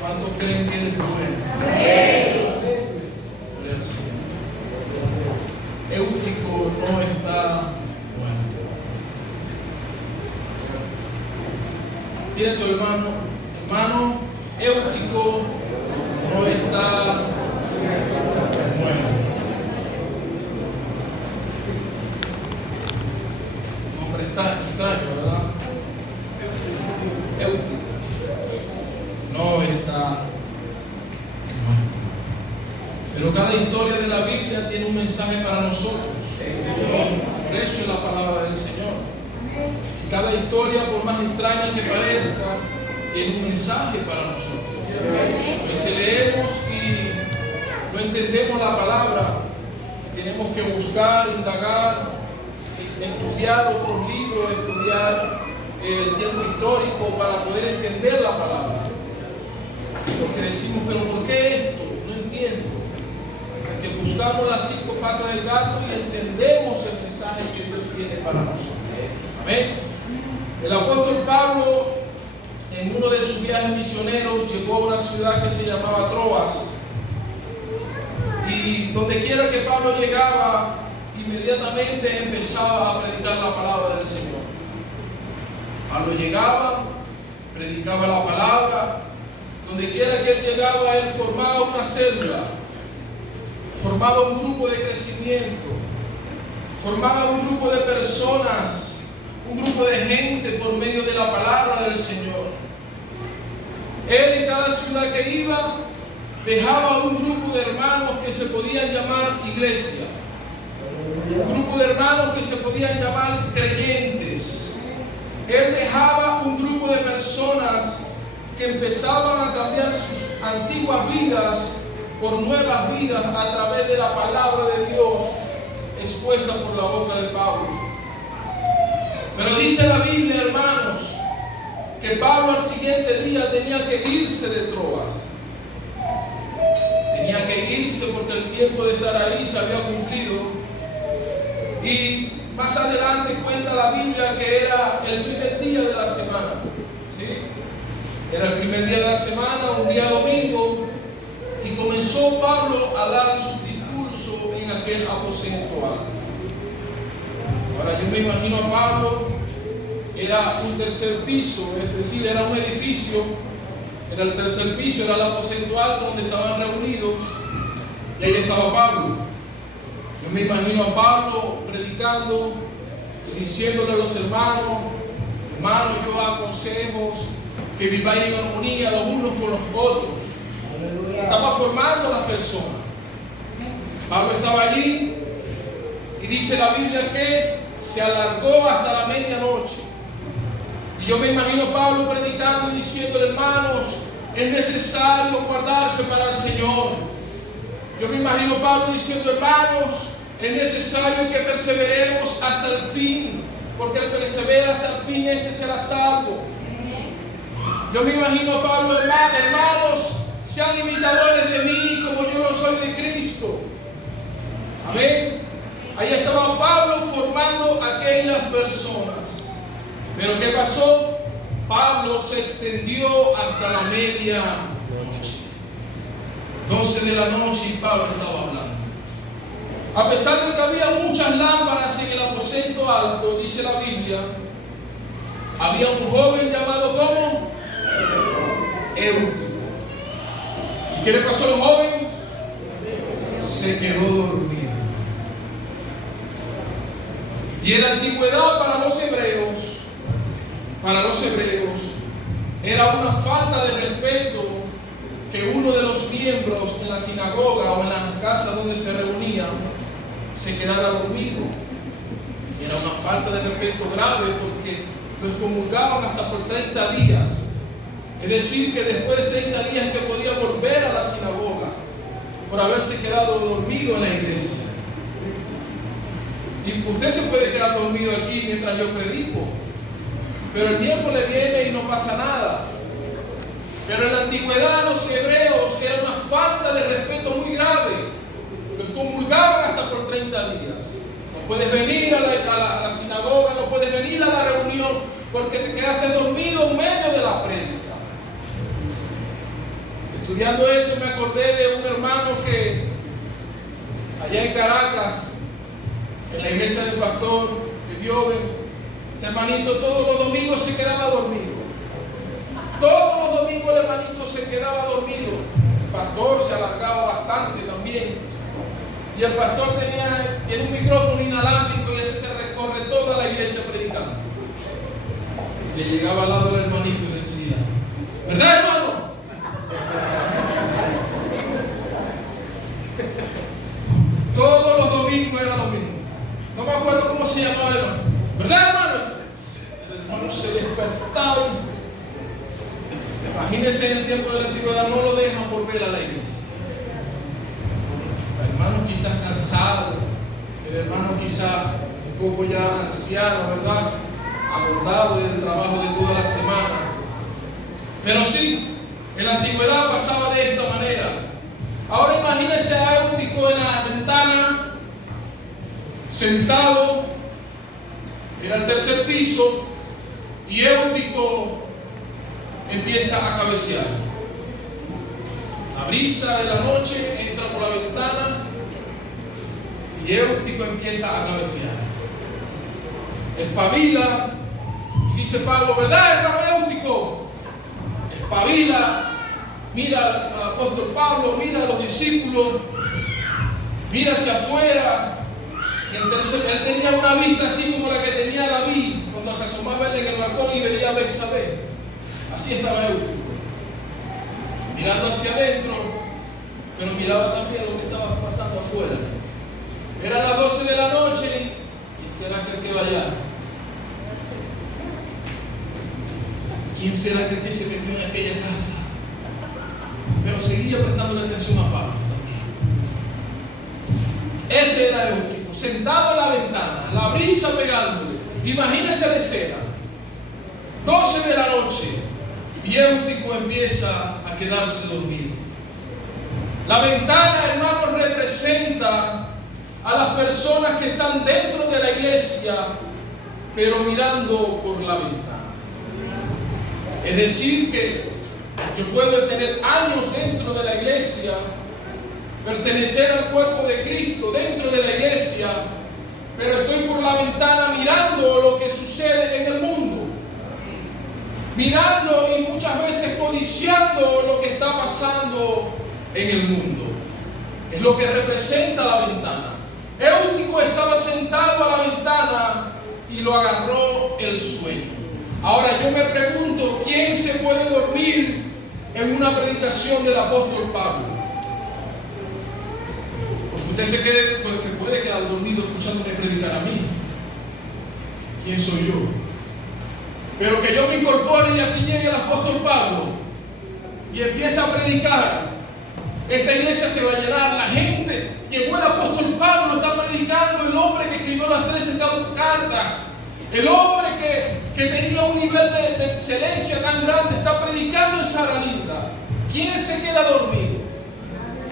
¿Cuántos creen que Él es bueno? Gloria al Señor. Eutico no está muerto. Dile a tu hermano, Eutico no está muerto. Nombre está extraño, ¿verdad? Eutico no está muerto. Pero cada historia de la Biblia tiene un mensaje para nosotros. Por eso es la palabra del Señor. Y cada historia, por más extraña que parezca, tiene un mensaje para nosotros. Pues si leemos y no entendemos la palabra, tenemos que buscar, indagar, estudiar otros libros, estudiar el tiempo histórico para poder entender la palabra. Porque decimos, pero ¿por qué esto? No entiendo. Hasta que buscamos las 5 patas del gato y entendemos el mensaje que Dios tiene para nosotros. Amén. El apóstol Pablo, en uno de sus viajes misioneros, llegó a una ciudad que se llamaba Troas. Y donde quiera que Pablo llegaba, inmediatamente empezaba a predicar la palabra del Señor. Pablo llegaba, predicaba la palabra. Donde quiera que él llegaba, él formaba una célula, formaba un grupo de crecimiento, formaba un grupo de personas, un grupo de gente por medio de la palabra del Señor. Él en cada ciudad que iba, dejaba un grupo de hermanos que se podían llamar iglesia, un grupo de hermanos que se podían llamar creyentes. Él dejaba un grupo de personas que empezaban a cambiar sus antiguas vidas por nuevas vidas a través de la palabra de Dios expuesta por la boca de Pablo. Pero dice la Biblia, hermanos, que Pablo al siguiente día tenía que irse de Troas. Tenía que irse porque el tiempo de estar ahí se había cumplido. Y más adelante cuenta la Biblia que era el primer día de la semana. ¿Sí? Era el primer día de la semana, un día domingo, y comenzó Pablo a dar su discurso en aquel aposento alto. Ahora yo me imagino a Pablo, era un tercer piso, es decir, era un edificio, era el tercer piso, era el aposento alto donde estaban reunidos, y ahí estaba Pablo. Yo me imagino a Pablo predicando, diciéndole a los hermanos, yo aconsejo que viváis en armonía los unos con los otros. Estaba formando a las personas. Pablo estaba allí y dice la Biblia que se alargó hasta la medianoche. Y yo me imagino a Pablo predicando y diciendo, hermanos, es necesario guardarse para el Señor. Yo me imagino a Pablo diciendo, hermanos, es necesario que perseveremos hasta el fin, porque el que persevera hasta el fin, este será salvo. Yo me imagino a Pablo, hermanos, sean imitadores de mí como yo lo soy de Cristo. Amén. Ahí estaba Pablo formando a aquellas personas. Pero ¿qué pasó? Pablo se extendió hasta la medianoche. 12 de la noche y Pablo estaba hablando. A pesar de que había muchas lámparas en el aposento alto, dice la Biblia, había un joven llamado ¿cómo? Eutico. ¿Y qué le pasó al joven? Se quedó dormido. Y en la antigüedad para los hebreos, era una falta de respeto que uno de los miembros en la sinagoga o en las casas donde se reunían se quedara dormido. Era una falta de respeto grave porque lo excomulgaban hasta por 30 días. Es decir, que después de 30 días que podía volver a la sinagoga por haberse quedado dormido en la iglesia. Y usted se puede quedar dormido aquí mientras yo predico, pero el miércoles viene y no pasa nada. Pero en la antigüedad los hebreos era una falta de respeto muy grave. Los excomulgaban hasta por 30 días. No puedes venir a la sinagoga, no puedes venir a la reunión porque te quedaste dormido en medio de la prédica. Estudiando esto me acordé de un hermano que allá en Caracas, en la iglesia del pastor de Diove, ese hermanito todos los domingos se quedaba dormido. Todos los domingos el hermanito se quedaba dormido. El pastor se alargaba bastante también. Y el pastor tiene un micrófono inalámbrico y ese se recorre toda la iglesia predicando. Le llegaba al lado del hermanito y le decía: ¿verdad, hermano? Todos los domingos era lo mismo. No me acuerdo cómo se llamaba el hermano. ¿Verdad, hermano? El hermano se despertaba. Imagínense, en el tiempo de la antigüedad no lo dejan volver a la iglesia. El hermano quizás cansado, el hermano quizás un poco ya anciano, ¿verdad? Agotado del trabajo de toda la semana. Pero sí, en la antigüedad pasaba de esta manera. Ahora imagínense a Eutico en la ventana, sentado, era el tercer piso, y Eutico empieza a cabecear. La brisa de la noche entra por la ventana y Eutico empieza a cabecear. Espabila, y dice Pablo: ¿verdad, hermano Eutico? Espabila, mira al apóstol Pablo, mira a los discípulos, mira hacia afuera. Y entonces él tenía una vista así como la que tenía David cuando se asomaba en el balcón y veía a Betsabé. Así estaba Eutico, mirando hacia adentro, pero miraba también lo que estaba pasando afuera. Eran las 12 de la noche y ¿quién será aquel que va allá? ¿Quién será aquel que se metió en aquella casa? Pero seguía prestándole atención a Pablo también. Ese era Eutico, sentado en la ventana, la brisa pegándole. Imagínense la escena. 12 de la noche y Eutico empieza a quedarse dormido. La ventana, hermanos, representa a las personas que están dentro de la iglesia, pero mirando por la ventana. Es decir, que yo puedo tener años dentro de la iglesia, pertenecer al cuerpo de Cristo dentro de la iglesia, pero estoy por la ventana mirando lo que sucede en el mundo, mirando y muchas veces codiciando lo que está pasando en el mundo. Es lo que representa la ventana. Eutico estaba sentado a la ventana y lo agarró el sueño. Ahora yo me pregunto, ¿quién se puede dormir en una predicación del apóstol Pablo? Porque usted se puede quedar dormido escuchándome predicar a mí. ¿Quién soy yo? Pero que yo me incorpore y aquí llegue el apóstol Pablo y empieza a predicar. Esta iglesia se va a llenar, la gente. Llegó el apóstol Pablo, está predicando, el hombre que escribió las 13 cartas, el hombre que tenía un nivel de excelencia tan grande, está predicando en Sara Linda. ¿Quién se queda dormido?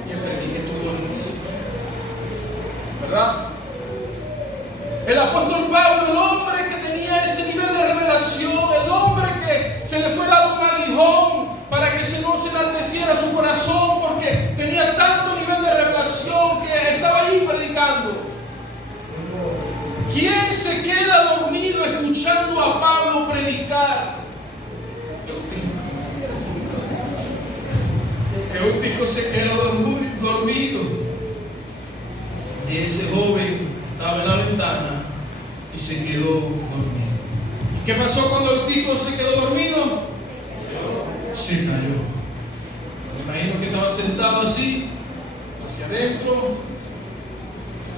Que predique tú dormido, ¿verdad? El apóstol Pablo, el hombre que tenía ese nivel de revelación, el hombre que se le fue dado un aguijón para que no se enalteciera su corazón, porque tenía tanto nivel de revelación que estaba allí predicando. ¿Quién se queda dormido escuchando a Pablo predicar? Eutico se quedó dormido. Y ese joven estaba en la ventana y se quedó dormido. ¿Y qué pasó cuando Eutico se quedó dormido? Se cayó. Me imagino que estaba sentado así, hacia adentro,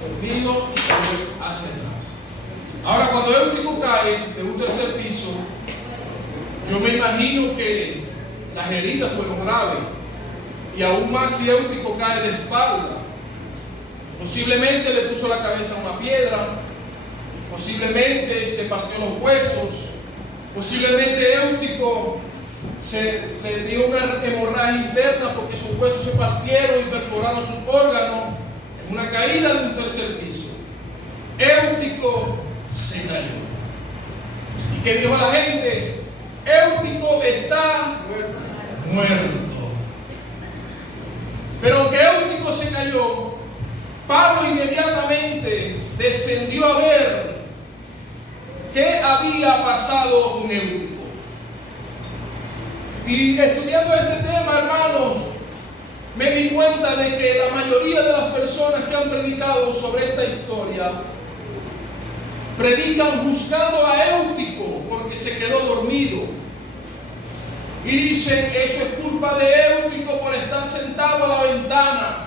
dormido, y cayó hacia atrás. Ahora, cuando Eutico cae de un tercer piso, yo me imagino que las heridas fueron graves. Y aún más si Eutico cae de espalda. Posiblemente le puso la cabeza a una piedra, posiblemente se partió los huesos, posiblemente Eutico le dio una hemorragia interna porque sus huesos se partieron y perforaron sus órganos en una caída de un tercer piso. Eutico se cayó. ¿Y qué dijo la gente? Eutico está muerto. cayó, Pablo inmediatamente descendió a ver qué había pasado con Eutico. Y estudiando este tema, hermanos, me di cuenta de que la mayoría de las personas que han predicado sobre esta historia predican juzgando a Eutico porque se quedó dormido. Y dicen, eso es culpa de Eutico por estar sentado a la ventana.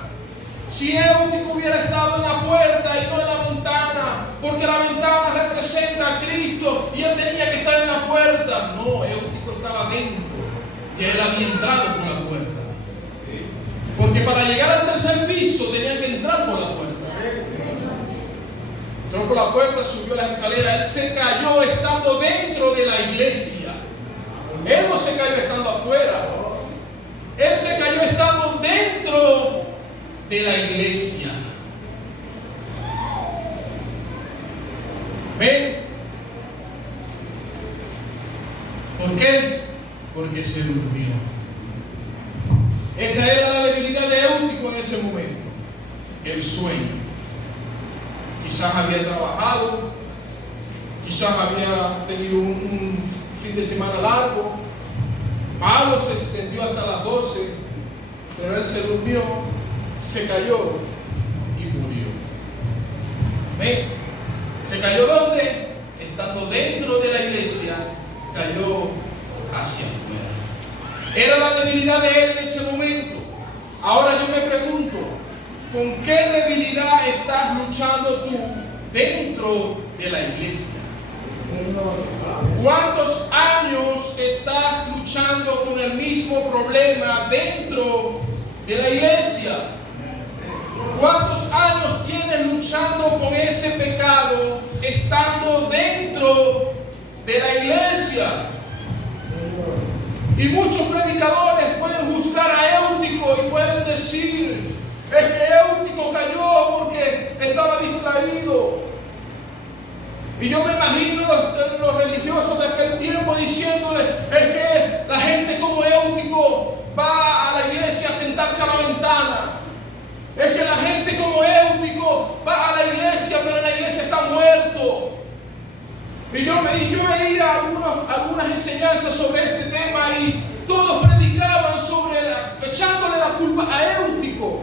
Si Eutico hubiera estado en la puerta y no en la ventana, porque la ventana representa a Cristo y él tenía que estar en la puerta. No, Eutico estaba dentro, ya él había entrado por la puerta. Porque para llegar al tercer piso tenía que entrar por la puerta. Entró por la puerta, subió las escaleras, él se cayó estando dentro de la iglesia. Él no se cayó estando afuera, él se cayó estando dentro de la iglesia. ¿Ven? ¿Por qué? Porque se durmió. Esa era la debilidad de Eutico en ese momento, el sueño. Quizás había trabajado, quizás había tenido un fin de semana largo. Pablo se extendió hasta las 12, pero él se durmió, se cayó y murió. ¿Ven? ¿Se cayó dónde? Estando dentro de la iglesia, cayó hacia afuera. Era la debilidad de él en ese momento. Ahora yo me pregunto, ¿con qué debilidad estás luchando tú dentro de la iglesia? ¿Cuántos años estás luchando con el mismo problema dentro de la iglesia? ¿Cuántos años tienes luchando con ese pecado estando dentro de la iglesia? Y muchos predicadores pueden juzgar a Eutico y pueden decir, es que Eutico cayó porque estaba distraído. Y yo me imagino los religiosos de aquel tiempo diciéndole, es que la gente como Eutico va a la iglesia a sentarse a la ventana. Es que la gente como Eutico va a la iglesia, pero en la iglesia está muerto. Y yo veía algunas enseñanzas sobre este tema y todos predicaban echándole la culpa a Eutico.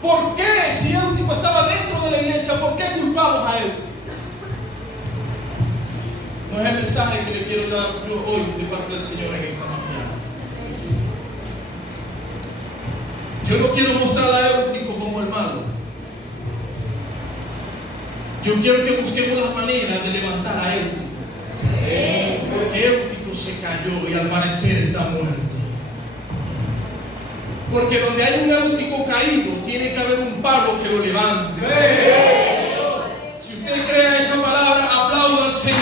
¿Por qué? Si Eutico estaba dentro de la iglesia, ¿por qué culpamos a Eutico? No es el mensaje que le quiero dar yo hoy de parte del Señor en esta mañana. Yo no quiero mostrar a Eutico como el malo. Yo quiero que busquemos las maneras de levantar a Eutico. Porque Eutico se cayó y al parecer está muerto. Porque donde hay un Eutico caído, tiene que haber un Pablo que lo levante. Si usted cree esa palabra, aplauda al Señor.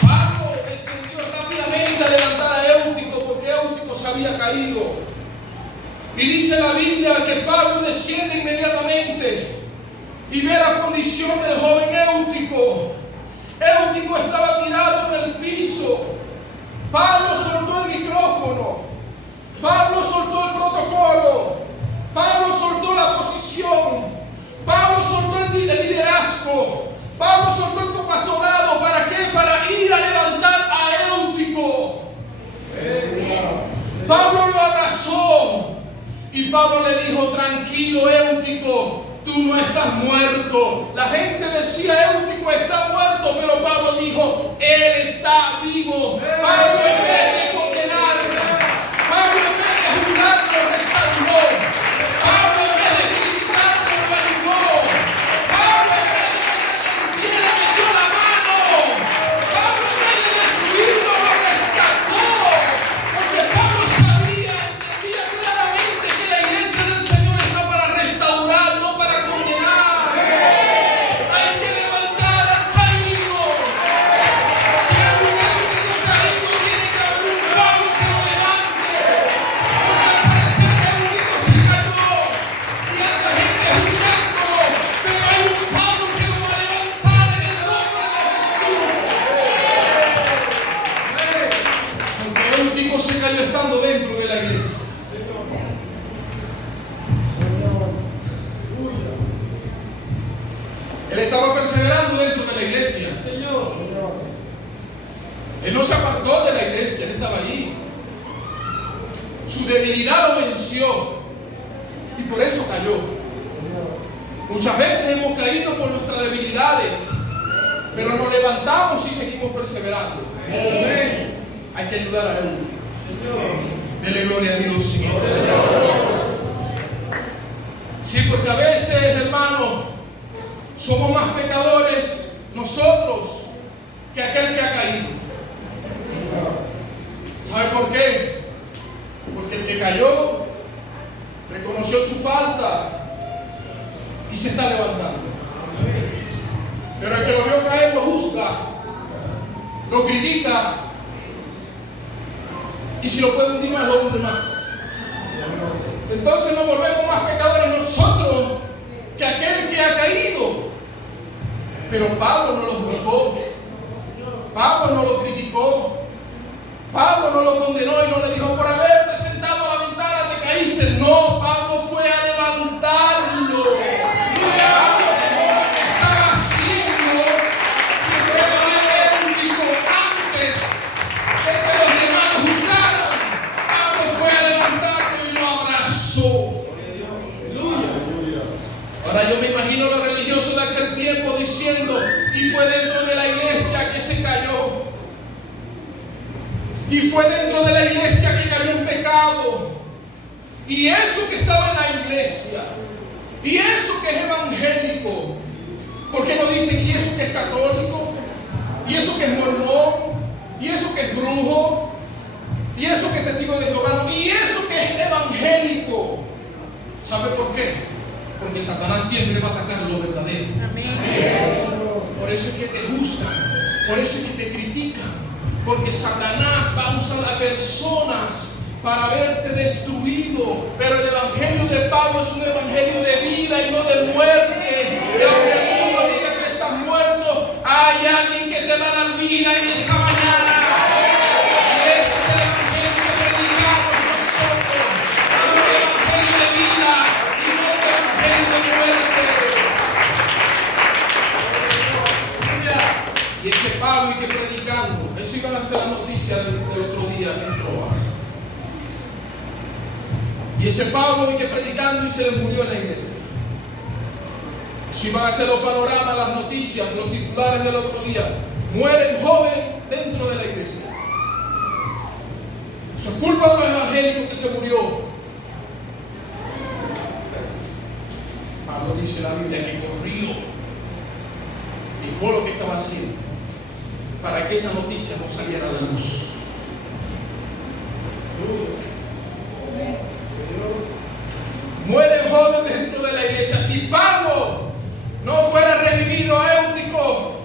Pablo descendió rápidamente a levantar a Eutico porque Eutico se había caído. Y dice la Biblia que Pablo desciende inmediatamente y ve la condición del joven Eutico. Eutico estaba tirado en el piso. Pablo soltó el micrófono. Pablo soltó el protocolo. Pablo soltó la posición. Pablo soltó el liderazgo. Pablo soltó el copastorado. ¿Para qué? Para ir a levantar a Eutico. Pablo lo abrazó. Y Pablo le dijo, tranquilo Eutico, tú no estás muerto. La gente decía, Eutico está muerto, pero Pablo dijo, él está vivo. Pablo en vez de condenarlo, Pablo en vez de juzgarlo, lo restauró. Pablo en vez de criticarlo, lo ayudó. Pablo en vez de meterle el pie, le metió la mano. Pablo en vez de destruirlo, lo rescató. Porque Pablo entendía claramente que la iglesia del Señor está para restaurar, no para condenar. Hay que levantar al caído. Si hay un Eutico caído, tiene que haber un Él estaba perseverando dentro de la iglesia. Él no se apartó de la iglesia, él estaba allí. Su debilidad lo venció y por eso cayó. Muchas veces hemos caído por nuestras debilidades, pero nos levantamos y seguimos perseverando. Hay que ayudar a él. Dele gloria a Dios, Señor. Sí, porque a veces, hermanos, somos más pecadores nosotros que aquel que ha caído. ¿Sabe por qué? Porque el que cayó reconoció su falta y se está levantando. Pero el que lo vio caer lo juzga, lo critica, y si lo puede hundir más, lo hunde más. Entonces nos volvemos más pecadores nosotros que aquel que ha caído. Pero Pablo no lo juzgó, Pablo no lo criticó, Pablo no lo condenó y no le dijo: por haberte sentado a la ventana te caíste. No, Pablo fue a levantarlo. Pablo dejó lo que estaba haciendo y fue a dar éutico antes de que los demás lo juzgaran. Pablo fue a levantarlo y lo abrazó. Ahora yo me imagino a los religiosos de aquel tiempo diciendo: y fue dentro de la iglesia que se cayó. Y fue dentro de la iglesia que cayó en pecado. Y eso que estaba en la iglesia, y eso que es evangélico, ¿por qué no dicen y eso que es católico? Y eso que es mormón, y eso que es brujo, y eso que es testigo de Jehová, y eso que es evangélico? ¿Sabe por qué? Porque Satanás siempre va a atacar lo verdadero. Por eso es que te juzgan, por eso es que te critican. Porque Satanás va a usar a personas para verte destruido. Pero el evangelio de Pablo es un evangelio de vida y no de muerte. Y aunque el mundo diga que estás muerto, hay alguien que te va a dar vida en esta mañana. Y ese es el evangelio que predicamos nosotros. Un evangelio de vida y no un evangelio de muerte. Y ese Pablo y que predicando. Eso iban a ser la noticia del otro día en Troas. Y ese Pablo y que predicando y se le murió en la iglesia. Eso iban a ser los panoramas, las noticias, los titulares del otro día. Muere joven dentro de la iglesia. Eso es culpa de los evangélicos que se murió. Pablo dice en la Biblia que corrió, dejó lo que estaba haciendo para que esa noticia no saliera a la luz. Muere joven dentro de la iglesia. Si Pablo no fuera revivido a Éutico,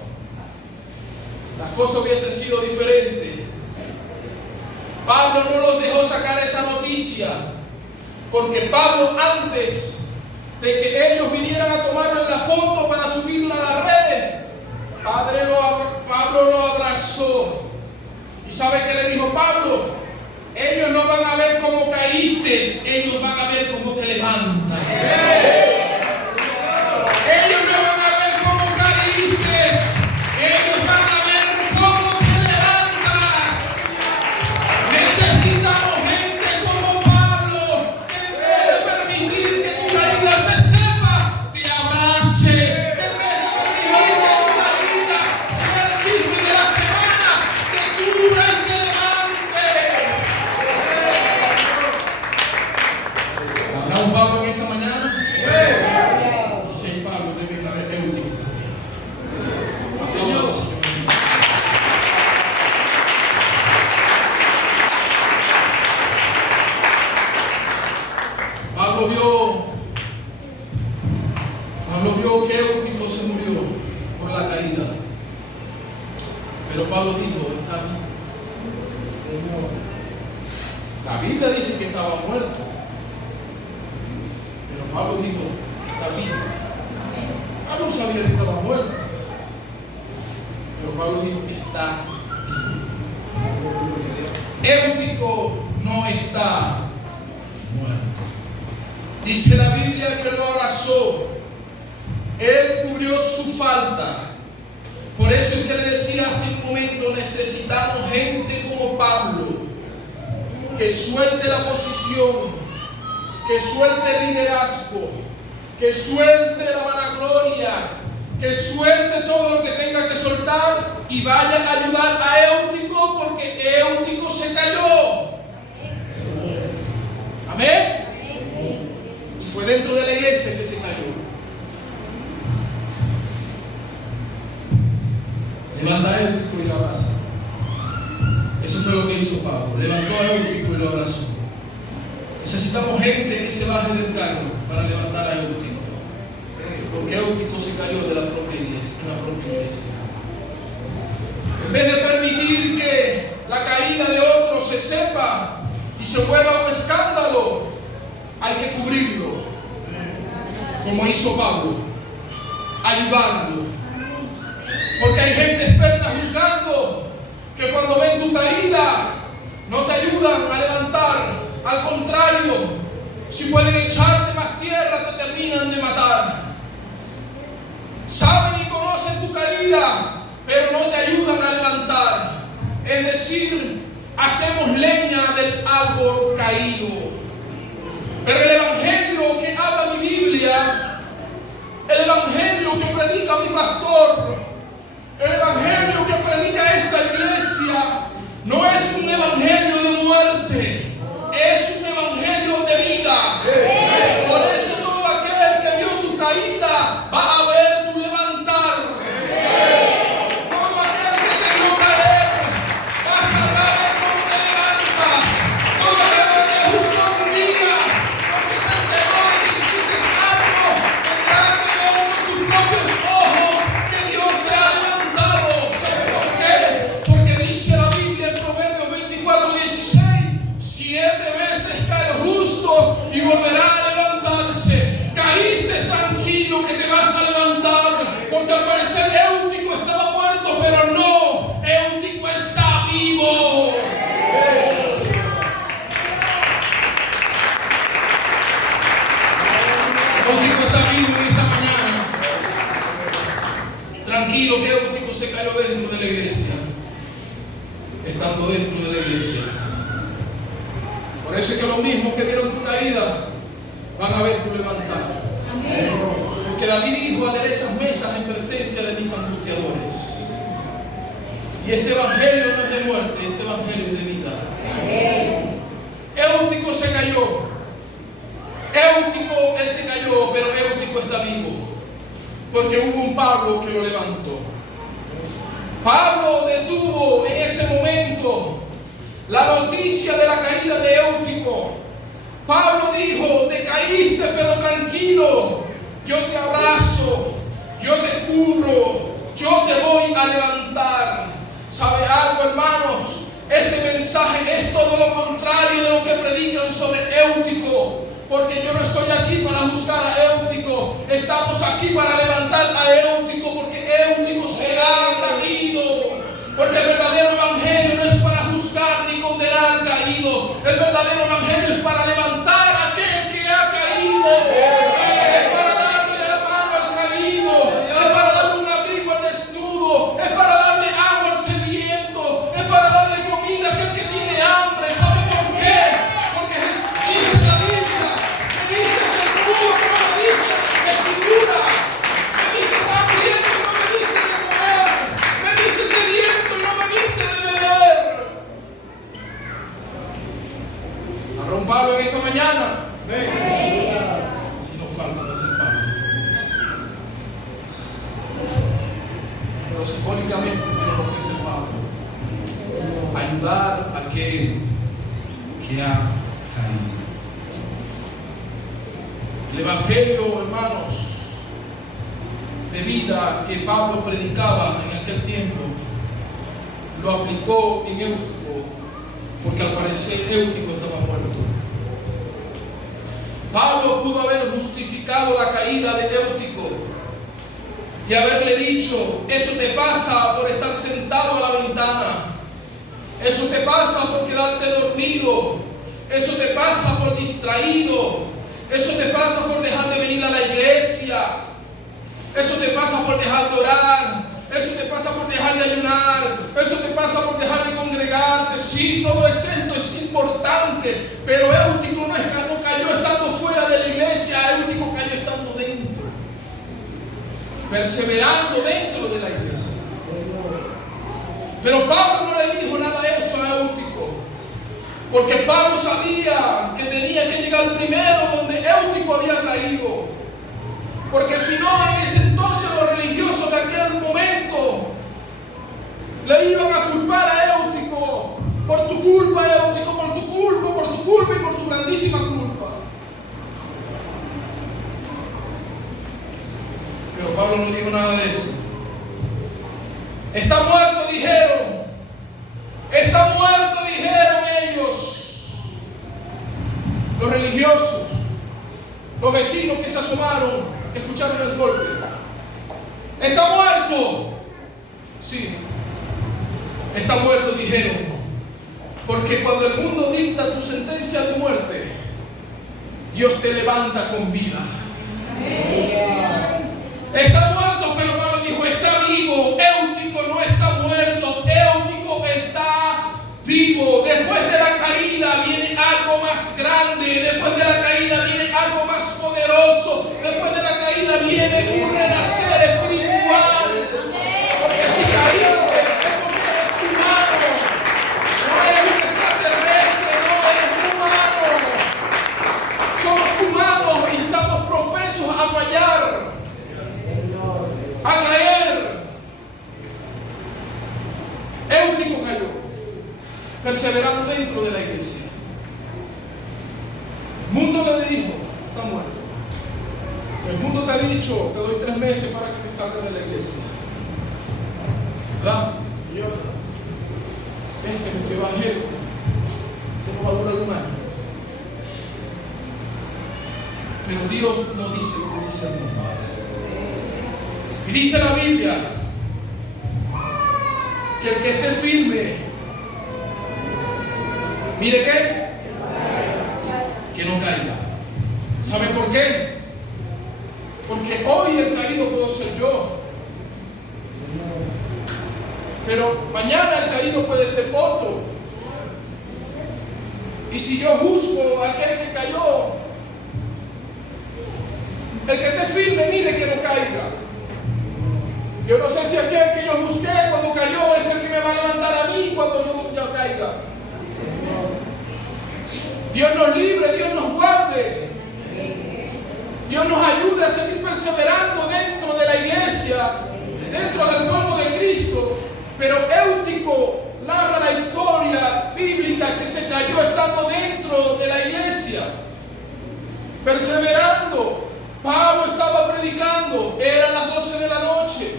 las cosas hubiesen sido diferentes. Pablo no los dejó sacar esa noticia, porque Pablo, antes de que ellos vinieran a tomarlo en la foto para subirla a las redes, Pablo lo abrazó. ¿Y sabe qué le dijo Pablo? Ellos no van a ver cómo caíste, ellos van a ver cómo te levantas. Ellos no van a ver cómo caíste, ellos van a ver cómo te levantas. Necesitamos gente como Pablo, que en vez de permitir que tu caída se sepa, te abrace. En vez de permitir que tu caída sea el chisme de la semana, te cubra y te levante. ¿Habrá un Pablo en esta mañana? Si hay Pablo, debe haber Éutico también. Aplausos, Señor. Pablo vio que Éutico se murió por la caída. Pero Pablo dijo: está bien. La Biblia dice que estaba muerto. Pero Pablo dijo: está bien. Pablo sabía que estaba muerto. Pero Pablo dijo: está bien. Éutico no está muerto. Dice la Biblia que lo abrazó. Él cubrió su su falta. Por eso es que le decía hace un momento, necesitamos gente como Pablo, que suelte la posición, que suelte el liderazgo, que suelte la vanagloria, que suelte todo lo que tenga que soltar y vaya a ayudar a Éutico, porque Éutico se cayó. Amén. Y fue dentro de la iglesia que se cayó. Levanta a Éutico y lo abraza. Eso fue lo que hizo Pablo. Levantó a Éutico y lo abrazó. Necesitamos gente que se baje del cargo para levantar a Éutico, porque Éutico se cayó de la propia iglesia, En vez de permitir que la caída de otros se sepa y se vuelva un escándalo, hay que cubrirlo, como hizo Pablo, ayudarlo. Porque hay gente experta juzgando, que cuando ven tu caída no te ayudan a levantar. Al contrario, si pueden echarte más tierra, te terminan de matar. Saben y conocen tu caída, pero no te ayudan a levantar. Es decir, hacemos leña del árbol caído. Pero el evangelio que habla mi Biblia, el evangelio que predica mi pastor, el evangelio que predica esta iglesia, no es un evangelio de muerte, es un evangelio de vida. Por eso todo aquel que vio tu caída va a ver tu levantar. Todo aquel que te vio caer va a saber cómo te levantas. Todo aquel que te juzgó un día porque se enteró de que hiciste algo, tendrá que ver con sus propios ojos que Dios te ha levantado. ¿Sabe por qué? Porque dice la Biblia en Proverbios 24:16: 7 veces cae el justo y volverá a levantarse. Caíste, tranquilo que te vas a levantar, porque al parecer Éutico estaba muerto, pero no, Éutico está vivo. Éutico está vivo en esta mañana. Tranquilo que Éutico se cayó dentro de la iglesia, estando dentro de la iglesia. Por eso es que los mismos que vieron tu caída van a ver tu levantar. Porque David dijo: aderezas mesas en presencia de mis angustiadores. Y este evangelio no es de muerte, este evangelio es de vida. Éutico se cayó. Éutico se cayó, pero Éutico está vivo. Porque hubo un Pablo que lo levantó. Pablo detuvo en ese momento la noticia de la caída de Éutico. Pablo dijo: te caíste, pero tranquilo, yo te abrazo, yo te cubro, yo te voy a levantar. ¿Sabe algo, hermanos? Este mensaje es todo lo contrario de lo que predican sobre Éutico. Porque yo no estoy aquí para juzgar a Éutico, estamos aquí para levantar a Éutico, porque Éutico se ha caído. Porque el verdadero evangelio no es para juzgar ni condenar al caído. El verdadero evangelio es para levantar a aquel que ha caído. Es para darle la mano al caído. Es para darle un abrigo al desnudo. Es para darle agua al sediento. Es para darle comida a aquel que tiene hambre. ¿Sabe por qué? Porque Jesús dice en la Biblia: me diste desnudo, no me diste vestidura. Me diste hambriento y no me diste de comer. Me diste sediento y no me diste de beber. ¿Habrá un Pablo en esta mañana? Si no falta de ser Pablo. Pero simbólicamente tenemos que ser Pablo. Ayudar a aquel que ha caído. El evangelio, hermanos, de vida que Pablo predicaba en aquel tiempo, lo aplicó en Éutico, porque al parecer Éutico estaba muerto. Pablo pudo haber justificado la caída de Éutico y haberle dicho: eso te pasa por estar sentado a la ventana, eso te pasa por quedarte dormido, eso te pasa por distraído, eso te pasa por dejar de venir a la iglesia, eso te pasa por por dejar de orar, eso te pasa por dejar de ayunar, eso te pasa por dejar de congregarte. Sí, todo esto es importante, pero Eutico no cayó estando fuera de la iglesia, Eutico cayó estando dentro, perseverando dentro de la iglesia. Pero Pablo no le dijo nada de eso a Eutico, porque Pablo sabía que tenía que llegar primero donde Eutico había caído. Porque si no, en ese entonces los religiosos de aquel momento le iban a culpar a Eutico. Por tu culpa, Eutico, por tu culpa y por tu grandísima culpa. Pero Pablo no dijo nada de eso. Está muerto, dijeron. Está muerto, dijeron ellos. Los religiosos, los vecinos que se asomaron, que escucharon el golpe. Está muerto. Sí, está muerto, dijeron. Porque cuando el mundo dicta tu sentencia de muerte, Dios te levanta con vida. Está muerto, pero Pablo dijo, está vivo. Eutico no está muerto, Eutico está vivo. Después de la caída viene algo más grande, después de la caída viene algo más poderoso, después de la caída viene un renacer espiritual. Porque si caíste es porque eres humano, no eres un extraterrestre, no eres humano. Somos humanos y estamos propensos a fallar, a caer. Eutico cayó, perseverando dentro de la iglesia. El mundo le dijo, está muerto. El mundo te ha dicho, te doy 3 meses para que te salgas de la iglesia. ¿Verdad? Piensen que evangélico se no va a durar 1 año. Pero Dios no dice lo que dice el mundo. Y dice la Biblia que el que esté firme, mire que no caiga. ¿Sabe por qué? Porque hoy el caído puedo ser yo, pero mañana el caído puede ser otro. Y si yo juzgo a aquel que cayó, el que esté firme, mire que no caiga. Yo no sé si aquel que yo juzgué cuando cayó es el que me va a levantar a mí cuando yo caiga. Dios nos libre, Dios nos guarde, Dios nos ayude a seguir perseverando dentro de la iglesia, dentro del pueblo de Cristo. Pero Eutico narra la historia bíblica que se cayó estando dentro de la iglesia, perseverando. Pablo estaba predicando, eran las 12 de la noche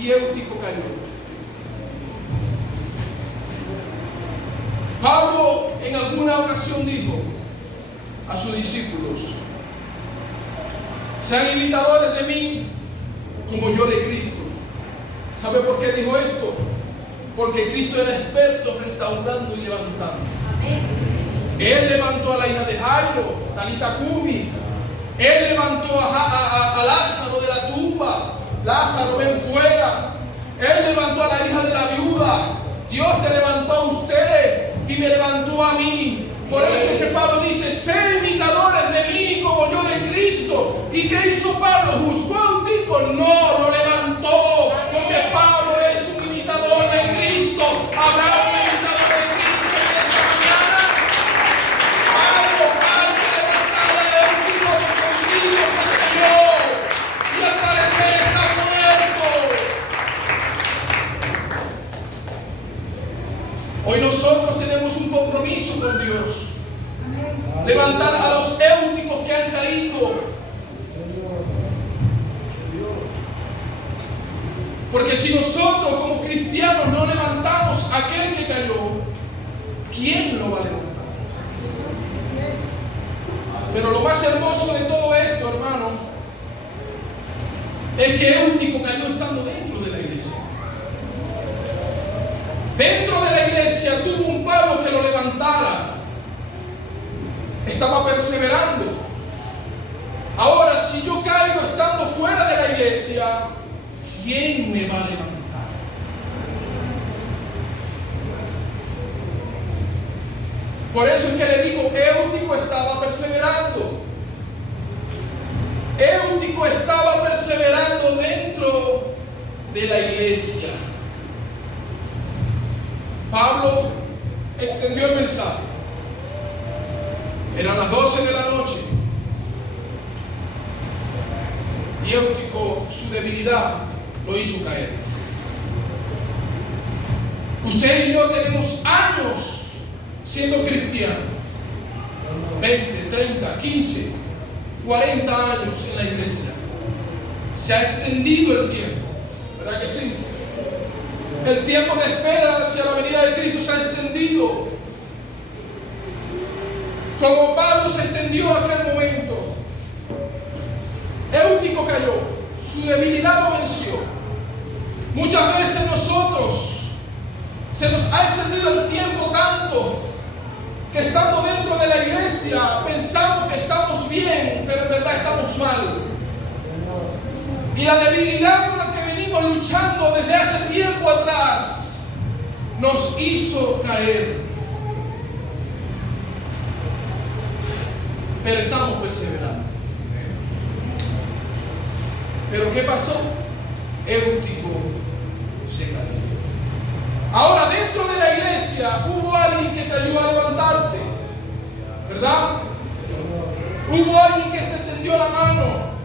y Eutico cayó. Pablo en alguna ocasión dijo a sus discípulos, sean imitadores de mí como yo de Cristo. ¿Sabe por qué dijo esto? Porque Cristo era experto restaurando y levantando. Él levantó a la hija de Jairo, Talita Cumi. Él levantó a Lázaro de la tumba. Lázaro, ven fuera. Él levantó a la hija de la viuda. Dios te levantó a usted y me levantó a mí. Por eso es que Pablo dice, sé imitadores de mí como yo de Cristo. ¿Y qué hizo Pablo? ¿Juzgó a Eutico? No, lo levantó. Porque Pablo es un imitador de Cristo. ¿Habrá un imitador de Cristo en esta mañana? Pablo, hay que levantarle a Eutico porque Eutico se cayó y al parecer está muerto. Hoy nosotros tenemos un compromiso con Dios. Levantar a los éuticos que han caído. Porque si nosotros como cristianos no levantamos a aquel que cayó, ¿quién lo va a levantar? Pero lo más hermoso de todo esto, hermano, es que Eutico cayó estando dentro de la iglesia. Dentro de la iglesia tuvo un Pablo que lo levantara. Estaba perseverando. Ahora, si yo caigo estando fuera de la iglesia, ¿quién me va a levantar? Por eso es que le digo, Eutico estaba perseverando. Eutico estaba perseverando dentro de la iglesia. Pablo extendió el mensaje. Eran las 12 de la noche. Y Eutico, su debilidad lo hizo caer. Usted y yo tenemos años siendo cristianos. 20, 30, 15, 40 años en la iglesia. Se ha extendido el tiempo, ¿verdad que sí? El tiempo de espera hacia la venida de Cristo se ha extendido. Como Pablo se extendió a aquel momento, Eutico cayó, su debilidad lo venció. Muchas veces nosotros se nos ha extendido el tiempo tanto que estando dentro de la iglesia pensamos que estamos bien, pero en verdad estamos mal. Y la debilidad con la que venimos luchando desde hace tiempo atrás nos hizo caer. Pero estamos perseverando. ¿Pero qué pasó? Eutico se cayó. Ahora, dentro de la iglesia hubo alguien que te ayudó a levantarte, ¿verdad? Hubo alguien que te tendió la mano.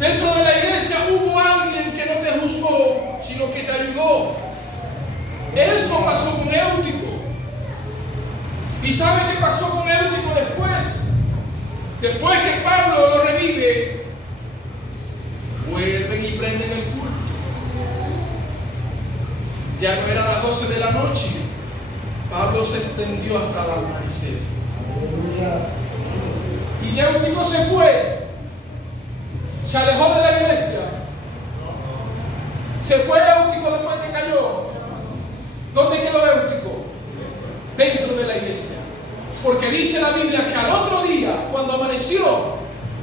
Dentro de la iglesia hubo alguien que no te juzgó, sino que te ayudó. Eso pasó con Eutico. ¿Y sabe qué pasó con Eutico después? Después que Pablo lo revive, vuelven y prenden el culto. Ya no eran las 12 de la noche. Pablo se extendió hasta el amanecer. Y Eutico se fue. Se alejó de la iglesia. Se fue Eutico después que cayó. ¿Dónde quedó Eutico? Dentro de la iglesia. Porque dice la Biblia que al otro día, cuando amaneció,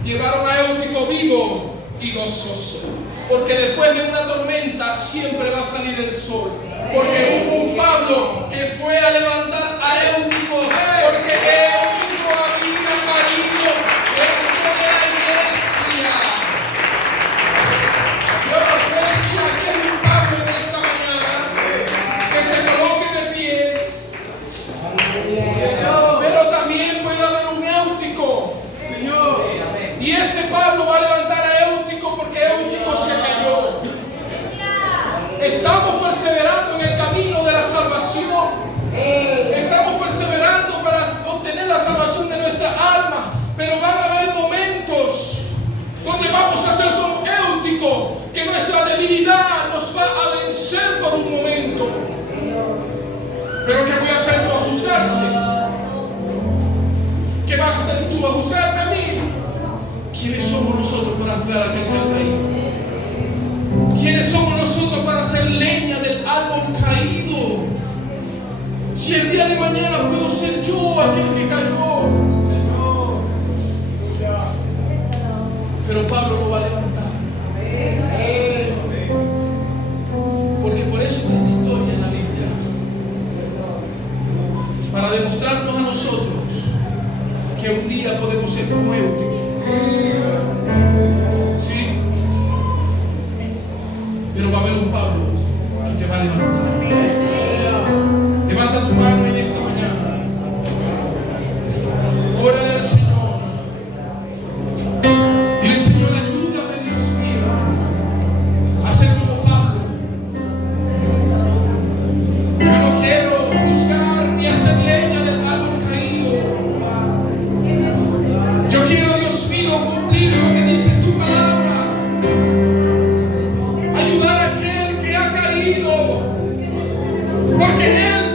llevaron a Eutico vivo y gozoso. Porque después de una tormenta siempre va a salir el sol. Porque hubo un Pablo que fue a levantar a Eutico. Porque Eutico había caído dentro de la iglesia. Yo no sé si aquí hay un Pablo en esta mañana que se coloque de pies. Pero también puede haber un Eutico. Y ese Pablo va a levantar a Eutico porque Eutico se cayó. Estamos perseverando en el camino de la salvación. Estamos perseverando para obtener la salvación de nuestra alma. Pero van a haber momentos donde vamos a ser como Eutico, que nuestra debilidad nos va a vencer por un momento. Pero ¿qué voy a hacer yo a juzgarte? ¿Qué vas a hacer tú a juzgarme a mí? ¿Quiénes somos nosotros para juzgar a aquel que ha caído? ¿Quiénes somos nosotros para hacer leña del árbol caído? Si el día de mañana puedo ser yo aquel que cayó. Pero Pablo lo va a levantar. Porque por eso está esta historia en la Biblia. Para demostrarnos a nosotros que un día podemos ser como Eutico. Sí. Pero va a haber un Pablo que te va a levantar. Levanta tu mano en esta mañana. Órale al Señor. Dile, Señor, ayúdame, Dios mío, a ser como Pablo. Yo no quiero juzgar ni hacer leña del árbol caído. Yo quiero, Dios mío, cumplir lo que dice tu palabra. Ayudar a aquel que ha caído. Porque Él